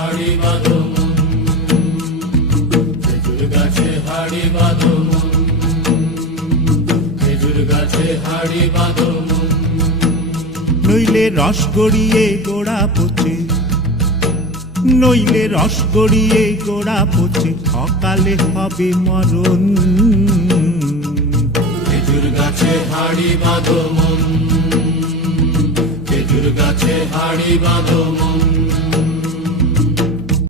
হাড়ি বাঁধো মন, খেজুর গাছে হাড়ি বাঁধো মন, খেজুর গাছে হাড়ি বাঁধো মন। নইলে রস গড়িয়ে গোড়া পচে, নইলে রস গড়িয়ে গোড়া পচে, অকালে হবে মরণ। খেজুর গাছে হাড়ি বাঁধো মন, খেজুর গাছে হাড়ি বাঁধো মন।